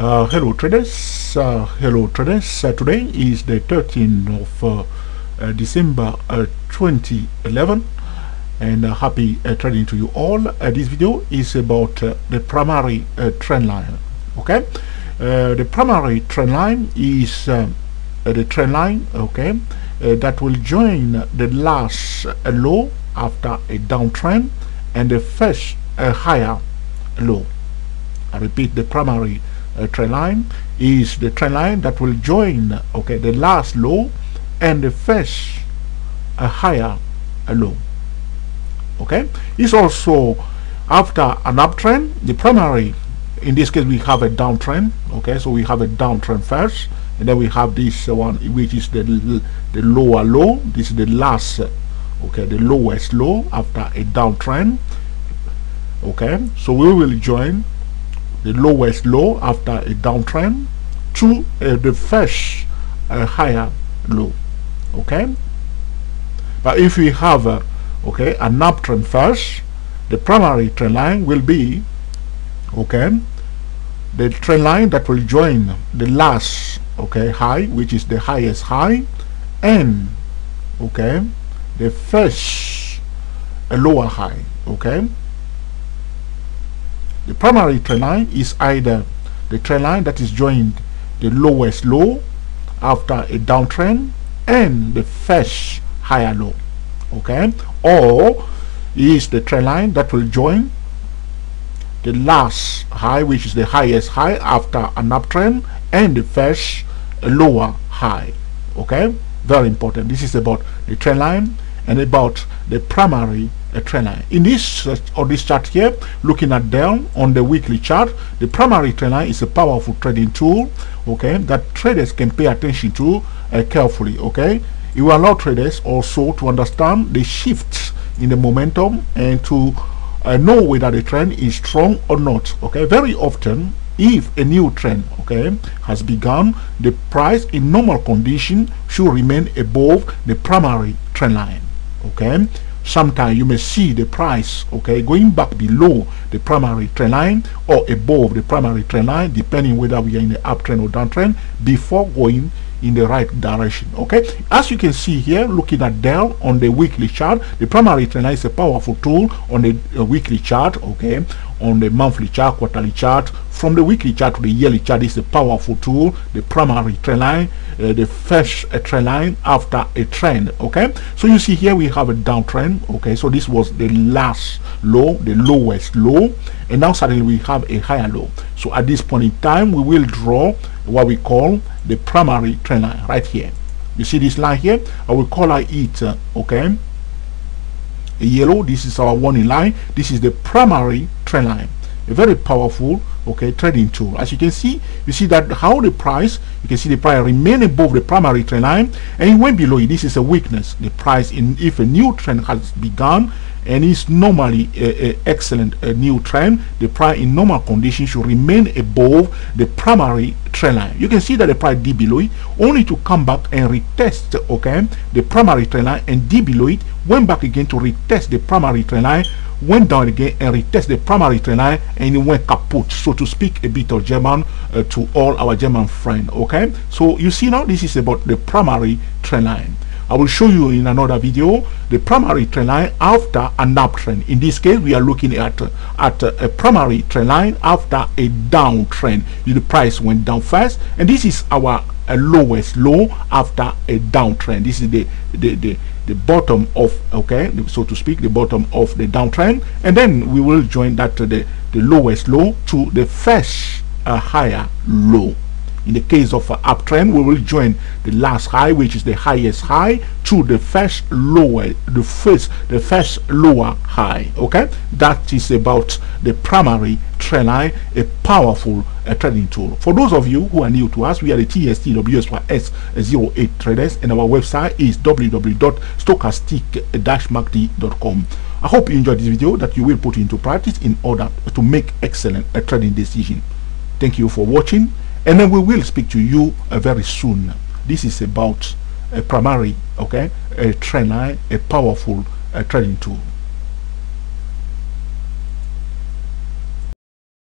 Hello traders. Today is the 13th of December 2011, and happy trading to you all. This video is about the primary trend line. Okay, the primary trend line is the trend line, okay, that will join the last low after a downtrend and the first higher low. I repeat, the primary trend line is the trend line that will join, okay, the last low and the first higher low. Okay, it's also after an uptrend. The primary, in this case, we have a downtrend. Okay, so we have a downtrend first, and then we have this one, which is the lower low. This is the last, okay, the lowest low after a downtrend. Okay, so we will join the lowest low after a downtrend to the first higher low. Okay, but if we have okay, an uptrend first, the primary trend line will be, okay, the trend line that will join the last, okay, high, which is the highest high, and, okay, the first lower high. Okay, the primary trend line is either the trend line that is joined the lowest low after a downtrend and the first higher low, okay, or is the trend line that will join the last high, which is the highest high after an uptrend, and the first lower high. Okay, very important. This is about the trend line and about the primary trend line. In this on this chart here, looking at down on the weekly chart, the primary trend line is a powerful trading tool, okay, that traders can pay attention to carefully. Okay, it will allow traders also to understand the shifts in the momentum and to know whether the trend is strong or not. Okay, very often, if a new trend, okay, has begun, the price in normal condition should remain above the primary trend line. Okay, sometimes you may see the price, okay, going back below the primary trend line or above the primary trend line, depending whether we are in the uptrend or downtrend, before going in the right direction. Okay, as you can see here, looking at down on the weekly chart, the primary trend line is a powerful tool on the weekly chart. Okay, on the monthly chart, quarterly chart, from the weekly chart to the yearly chart, is a powerful tool. The primary trend line, the first trend line after a trend. Okay, so you see here we have a downtrend. Okay, so this was the last low, the lowest low, and now suddenly we have a higher low. So at this point in time, we will draw what we call the primary trend line right here. You see this line here? I will call it okay, a yellow. This is our warning line. This is the primary trend line, a very powerful, okay, trading tool. As you can see, you see that how the price, you can see the price remain above the primary trend line, and it went below it. This is a weakness. The price, in if a new trend has begun and is normally a excellent new trend, the price in normal conditions should remain above the primary trend line. You can see that the price dipped below it, only to come back and retest, okay, the primary trend line, and dip below it, went back again to retest the primary trend line, went down again and retest the primary trend line, and it went kaput, so to speak a bit of German to all our German friends. Okay, so you see now this is about the primary trend line. I will show you in another video the primary trend line after an uptrend. In this case, we are looking at a primary trend line after a downtrend. The price went down first, and this is our lowest low after a downtrend. This is the bottom of, okay, so to speak, the bottom of the downtrend, and then we will join that to the lowest low to the first higher low. In the case of an uptrend, we will join the last high, which is the highest high, to the first lower, the first lower high. Okay, that is about the primary trend line, a powerful trading tool. For those of you who are new to us, we are the TSTWS08 traders, and our website is www.stochastic-macd.com. I hope you enjoyed this video, that you will put into practice in order to make excellent trading decision. Thank you for watching, and then we will speak to you very soon. This is about a primary, okay, a trend line, a powerful trading tool.